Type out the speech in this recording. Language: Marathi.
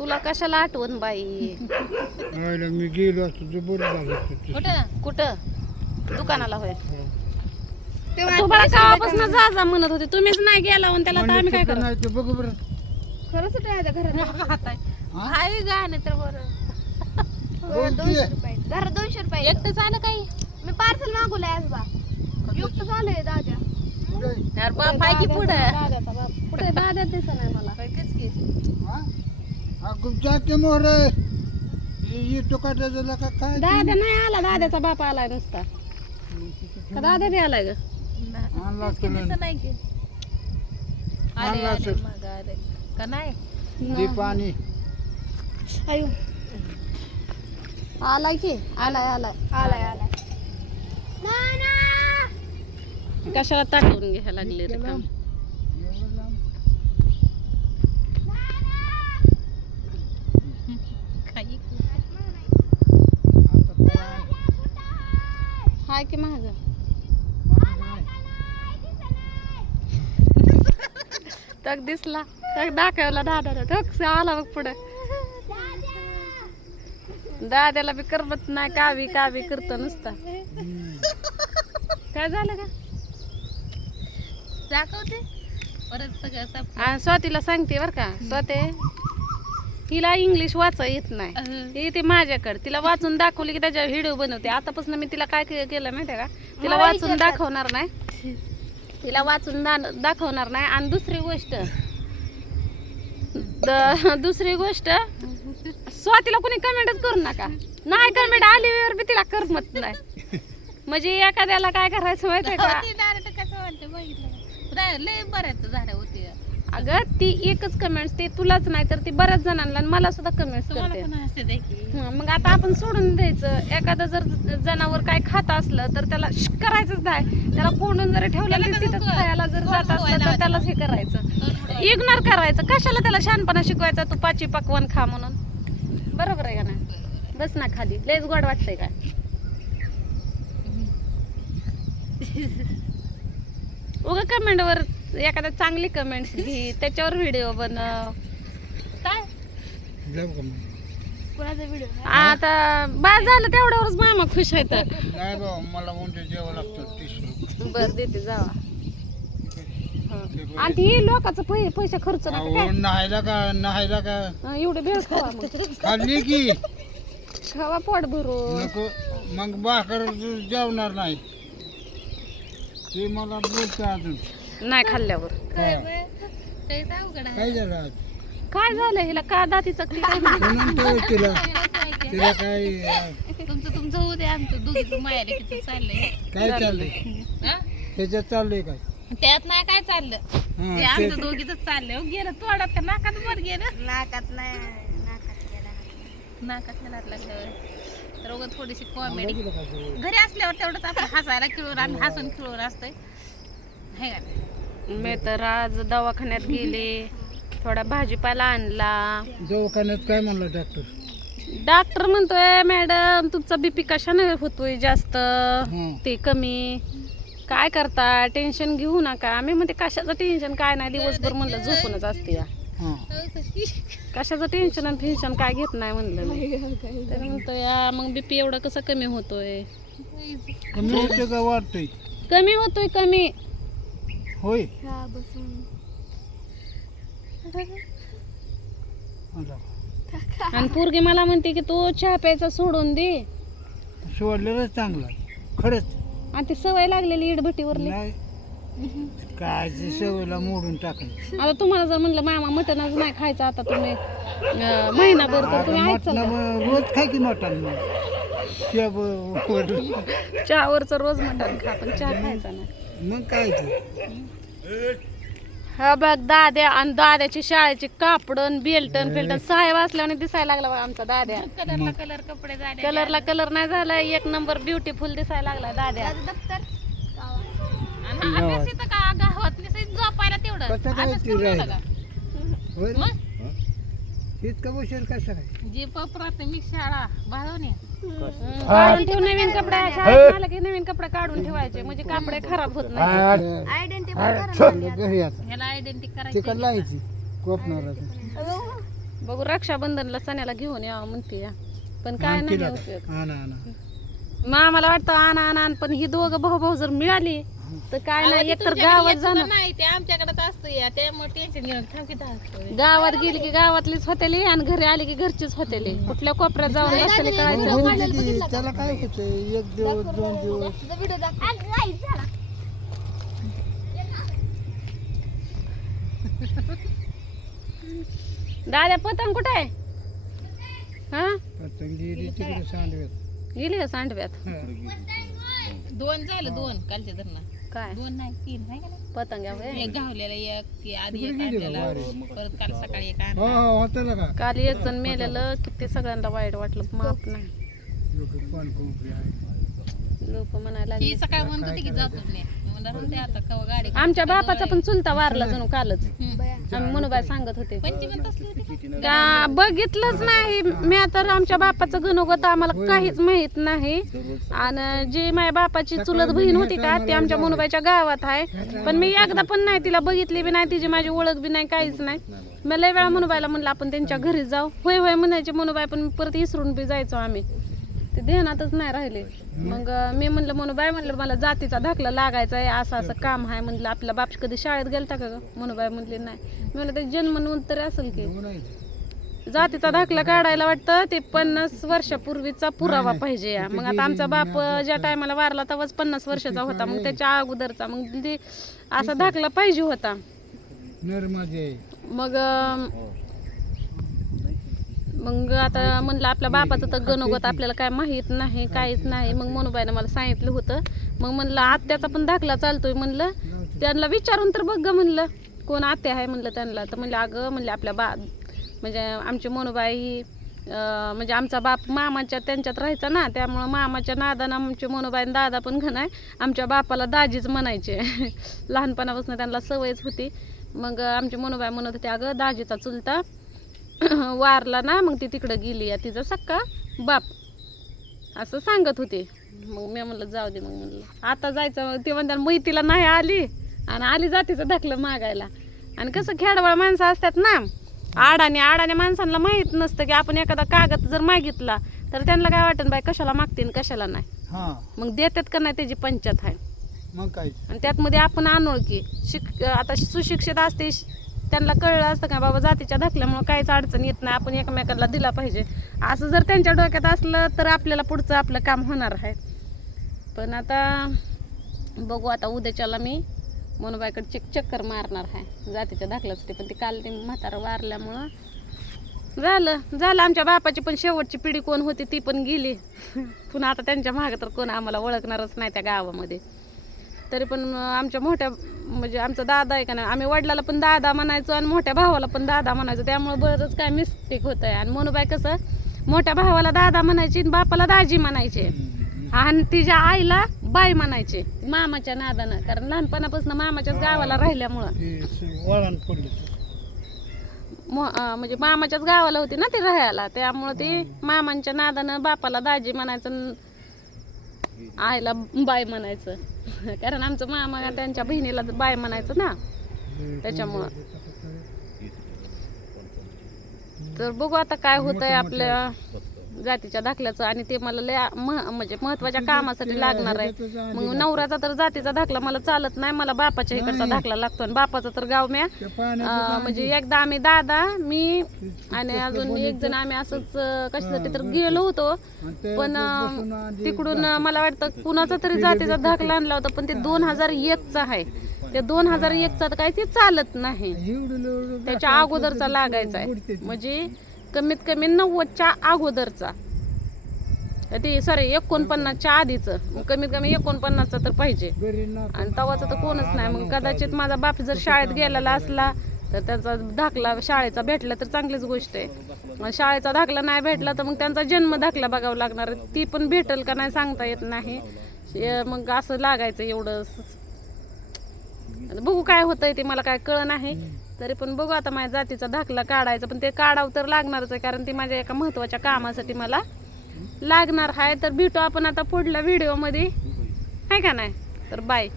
तुला कशाला आठवण बाई? मी गेलो असतो तर बरं झालं असतं. कुठं कुठं दुकानाला होय? तुम्हाला कावापासून जा म्हणत होते, तुम्हीच नाही गेला आणि त्याला आता आम्ही काय म्हणलं करू? नाही तर बघ बरं. खरंच घरात हाय गाणं तर बरं. घरात 200 रुपये एकटंच आलं काही मी पार्सल मागवलंय आजोबा. युक्त झालंय दादा. यार बाप आहे की पुढं दाद्याचा बाप कुठे? दाद्या दिसत नाही मला. तेच की. हा गुमचा के मोर येतो का त्याला का काय दाद्या नाही आला, दाद्याचा बाप आलाय नुसता. का दाद्या बी आलाय ग? आणला तेच की दिसत नाही की. आले आणला आले असेल. मग आले का नाही ते पाणी आयो आलाय की, आलाय आलाय. आलाय कशाला ताटवून घ्यायला लागले रे काम? काही हाय की महाग तक दिसला, तक दाखवला दादा, तक आला बघ पुढे. दाद्याला बी करमत नाही, कावी कावी करतो नुसता. काय झालं का? दाखवते परत सगळं असं. आणि स्वातीला सांगते बर का, स्वाते हिला इंग्लिश वाचा येत नाही, ती येते माझ्याकडे. तिला वाचून दाखवली की त्याच्या व्हिडिओ बनवते. आतापासून मी तिला काय केलं माहितीये का, तिला वाचून दाखवणार नाही, तिला वाचून दाखवणार नाही. आणि दुसरी गोष्ट स्वातीला कोणी कमेंटच करू नका. नाही कमेंट आली बी तिला करमत नाही. म्हणजे एखाद्याला काय करायचं माहितीये का, कसं म्हणते बघितलं का? लय बऱ्याच झाडं होती. अगं ती एकच कमेंट्स, ते तुलाच नाही तर ती बऱ्याच जणांना आणि मला सुद्धा कमेंट्स तुम्हाला करते. पण असते की. मग आता आपण सोडून द्यायचं. एखादं जर जनावर काय खात असलं तर त्याला करायचंच नाही. त्याला कोंडून जरी ठेवलं तर तिथं खायला जर जात असलं तर त्यालाच हे करायचं, इग्नोर करायचं. कशाला त्याला शहाणपणा शिकवायचा, तू पाची पकवान खा म्हणून? बरोबर आहे का नाही? बस ना खाली, लयच गोड वाटतंय काय? उगा कमेंटवर एखाद्या चांगली कमेंट्स घे, त्याच्यावर व्हिडिओ बनव. काय जाऊ का मग? कोणाचा व्हिडिओ आता बाय झालं तेवढ्यावरच मामा खुश आहे तर. नाही बाबा मला उंच जेवावं लागतं 30 रुपये. बर देते जावा. आणि ती लोकांचं पैसे खर्च नका अहो, काय. नाहायला का हं, एवढे भेळ खावा मग, खाल्ली की खावा पोट भरून. नको मग भाकर जेवणार नाही ते मला बोलतं अजून. नाही खाल्ल्यावर काय अवघड आहे. काय झालं आज? काय झालं हिला? का दाती चकती काय माहिती? म्हणून तर तिला काय तुमचं होऊ दे, आमचं दोघीचं मायाला किती चाललंय. काय चाललंय हा? त्याच्यात चाललंय काय? त्यात नाही काय चाललं, हा, ते आमचं दोघीच चाललंय. हो, गेलं तोडात का नाकात वर गेलं, नाकात नाही नाकात गेला लागलं. तर उगाच थोडीशी कॉमेडी घरी असल्यावर तेवढंच आपण हसायला खिळून, आम्ही हसून खिळून असतोय हे का. मी तर आज दवाखान्यात गेले, थोडा भाजीपाला आणला. दवाखान्यात काय म्हणला डॉक्टर? डॉक्टर म्हणतोय मॅडम तुमचा बीपी कशाने होतोय जास्त, हं. ते कमी. काय करता, टेन्शन घेऊ नका. आम्ही म्हणते कशाचं टेन्शन काय नाही, दिवसभर म्हणलं झोपूनच असते या. हा कशाचं टेन्शन आणि फेन्शन काय घेत नाही म्हणलं मी. तर म्हणतो या मग बीपी एवढा कसा कमी होतोय? कमी होते का वाटतंय? कमी होतोय कमी. होय हा बसून आणि पोरगी मला म्हणते की तू चहा प्यायचा सोडून दे. सोडलेलंच चांगलं खरंच. आणि ती सवय लागलेली इडभट्टीवरली. नाही काय ते सवयीला मोडून टाकायचं. आता तुम्हाला जर म्हणलं मामा मटणच नाही खायचं आता तुम्ही महिनाभर, तर तुम्ही ऐकचाल का? रोज खाय की मटण चहावरचं रोज मटण खा, पण चहा खायचा नाही. मग काय ते हा बघ दाद्या, आणि दाद्याची शाळेची कापडन बेल्टन फेल्टन साहेब असल्याने दिसायला लागला बघ आमचा दाद्या. कलरला कलर कपडे झाले. कलरला कलर नाही झाला, एक नंबर ब्युटीफुल दिसायला लागला दाद्या. दप्तर आणि हा अभ्यास इथं का गावात नुसतं झोपायला तेवढं कसं काय अभ्यास ते करू राहिलं? नका. होय मग? इतकं बसेल कसं काय? जी प्राथमिक शाळा बाळवणे काढून ठेव नवीन कपडे, शाळेत आलं की नवीन कपडे काढून ठेवायचे म्हणजे कपडे खराब होत नाही. आयडेंटिफाय करा घरी आता ह्याला आयडेंटिटी तिकड करायची. लायची कोपणारा बघू रक्षाबंधनला सण्याला घेऊन यावं म्हणते या. पण काय नाही उपयोग. मग आम्हाला वाटतं आणा आणा आण, पण ही दोघं भाऊ भाऊ जर मिळाली तर काय नाही, एकतर गावात जाणार नाही ते आमच्याकडेच असतं या, त्यामुळे टेन्शन घेऊन थांबकी गावात गेली की गावातलीच होतेली आणि घरी आली की घरचीच होतेली. कुठल्या कोपऱ्यात जाऊन बसतेली कळायचं. त्याला काय होतंय, एक दिवस 2 दिवस व्हिडिओ दाखव. दादा पतंग कुठे आहे? हा पतंग गेली तिकडे सांडव्यात. गेली का सांडव्यात? 2 झालं, 2 कालच्या धरणं. काय 2 नाही 3 नाही का नाही? पतंग एक गावलेला, एक की आधी एक आणलेला, परत काल सकाळी एक हो आणला. हो होतं का काल एक जण मेलेलं, किती सगळ्यांना वाईट वाटलं. माफ नाही. कोण कोण आहे. लोक म्हणायला ही लागले. सकाळी म्हणत होती की जातो नाही, म्हणलं राहून दे आता कवा गाडी. आमच्या बापाचा पण चुलता वारला जणू कालच. हम्म. आम्ही मनुबाई सांगत होते पंचमीत असली होती का? का बघितलंच नाही मी. तर आमच्या बापाचं गणोगत आम्हाला काहीच माहित नाही. आणि जी माझ्या बापाची चुलत बहीण होती का ती आमच्या मनुबाईच्या गावात आहे, पण मी एकदा पण नाही तिला बघितली बी नाही, तिची माझी ओळख बी नाही, काहीच नाही. मी लय वेळा मनुबाईला म्हणलं आपण त्यांच्या घरी जाऊ, होय होय म्हणायचे मनुबाई, पण परत इसरून बी जायचो आम्ही. ते ध्यानातच नाही राहिले. मग मी म्हणलं मनुबाई, म्हणलं मला जातीचा दाखला लागायचा आहे, असं असं काम आहे. म्हणलं आपला बाप कधी शाळेत गेलता का ग? मनुबाई म्हणली नाही. मी म्हणलं ते जन्म नोंद तरी असेल की. जातीचा दाखला काढायला वाटतं ते 50 वर्षापूर्वीचा पुरावा पाहिजे. मग आता आमचा बाप ज्या टायमाला वारला तेव्हाच 50 वर्षाचा होता, मग त्याच्या अगोदरचा मग ते असा दाखला पाहिजे होता. मग मग आता म्हणलं आपल्या बापाचं तर गणोगत आपल्याला काय माहीत नाही, काहीच नाही. मग मनुबाईनं मला सांगितलं होतं. मग म्हणलं आत्याचा पण दाखला चालतोय, म्हणलं त्यांना विचारून तर बघ ग, म्हणलं कोण आत्या आहे म्हणलं त्यांना. तर म्हणलं अगं म्हणले आपल्या म्हणजे आमची मनुबाई म्हणजे आमचा बाप मामाच्या त्यांच्यात राहायचा ना, त्यामुळं मामाच्या नादानं आमचे मनुबाई दादा पण घनाय आमच्या बापाला दाजीच म्हणायचे. लहानपणापासून त्यांना सवयच होती. मग आमची मनुबाई म्हणत होती अगं दाजीचा चुलता वारला ना, मग ती तिकडं गेली आहे, तिचा सक्का बाप असं सांगत होते. मग मी म्हणलं जाऊ दे. मग म्हणलं आता जायचं. ते म्हणतात मैतीला नाही आली आणि आली जातीचं दाखलं मागायला. आणि कसं खेडवळ माणसं असतात ना, आडाने माणसांना माहीत नसतं की आपण एखादा कागद जर मागितला तर त्यांना काय वाटतं बाई कशाला मागतील कशाला नाही. मग देतात का नाही त्याची पंचायत आहे. मग काय आणि त्यात मध्ये आपण अनोळखी आता सुशिक्षित असते, त्यांना कळलं असतं का बाबा जातीच्या दाखल्यामुळे काहीच अडचण येत नाही, आपण एकमेकांना दिला पाहिजे. असं जर त्यांच्या डोक्यात असलं तर आपल्याला पुढचं आपलं काम होणार आहे. पण आता बघू, आता उद्याच्याला मी मनुबाईकडे चक्कर मारणार आहे जातीच्या दाखल्यासाठी. पण ती काल ते म्हातारा वारल्यामुळं झालं आमच्या बापाची पण शेवटची पिढी कोण होती ती पण गेली. पुन्हा आता त्यांच्या मागं तर कोण आम्हाला ओळखणारच नाही त्या गावामध्ये. तरी पण आमच्या मोठ्या म्हणजे आमचा दादा आहे का नाही, आम्ही वडिलाला पण दादा म्हणायचो आणि मोठ्या भावाला पण दादा म्हणायचो. त्यामुळे बरंच काय मिस्टेक होत आहे. आणि मनुबाई कसं मोठ्या भावाला दादा म्हणायची आणि बापाला दाजी म्हणायचे आणि तिच्या आईला बाई म्हणायचे मामाच्या नादानं. कारण लहानपणापासून मामाच्याच गावाला राहिल्यामुळं वळण पडली. म्हणजे मामाच्याच गावाला होती ना ती राहायला, त्यामुळं ते मामांच्या नादानं बापाला दाजी म्हणायचं, आईला बाय म्हणायचं. कारण आमचं मामा त्यांच्या बहिणीला बाय म्हणायचं ना, त्याच्यामुळं. तर बघू आता काय होतंय आपल्या जातीच्या दाखल्याचं. आणि ते मला लय म्हणजे महत्वाच्या कामासाठी लागणार आहे. मग नवऱ्याचा तर जातीचा दाखला मला चालत नाही, मला बापाच्या इकडचा दाखला लागतो. आणि बापाचं तर गाव म्या म्हणजे एकदा आम्ही दादा मी आणि अजून एक जण आम्ही असंच कशासाठी तर गेलो होतो. पण तिकडून मला वाटतं कुणाचा तरी जातीचा दाखला आणला होता, पण ते 2001चा आहे. ते 2001चा तर काही ते चालत नाही, त्याच्या अगोदरचा लागायचा आहे. म्हणजे कमीत कमी 90च्या अगोदरचा, ते सॉरी 49च्या आधीचं, कमीत कमी 49चा तर पाहिजे. आणि तवाचं तर कोणच नाही. मग कदाचित माझा बाप जर शाळेत गेलेला असला तर त्याचा दाखला शाळेचा भेटला तर चांगलीच गोष्ट आहे. शाळेचा दाखला नाही भेटला तर मग त्यांचा जन्म दाखला बघावा लागणार, ती पण भेटेल का नाही सांगता येत नाही. मग असं लागायचं एवढं. बघू काय होतंय ते मला काय कळ नाही. तरी पण बघू आता माझ्या जातीचा दाखला काढायचा, पण ते काढावं तर लागणारच आहे, कारण ती माझ्या एका महत्वाच्या कामासाठी मला लागणार आहे. तर भेटू आपण आता पुढल्या व्हिडिओमध्ये, आहे का नाही. तर बाय.